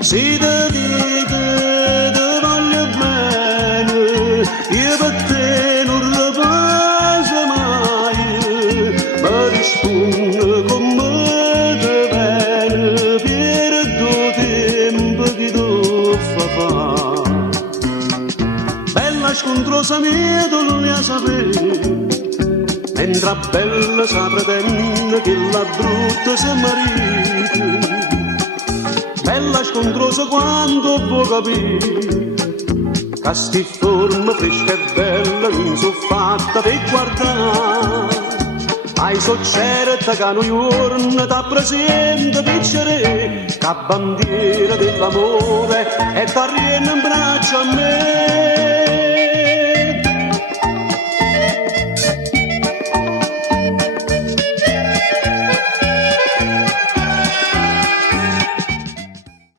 Se ti dico ti voglio bene, io per te non lo faccio mai, ma rispondo come ti viene per il tempo che tu fa. Bella scontrosa mia, tu non la sapevi, mentre bella sa pretende che la brutta si marita. Bella scontrosa quando può capire che sti forma fresca e bella non so fatta per guardare. Ai so certa che noi giorni ti presenta piacere, che bandiera dell'amore e t'arriena in braccio a me.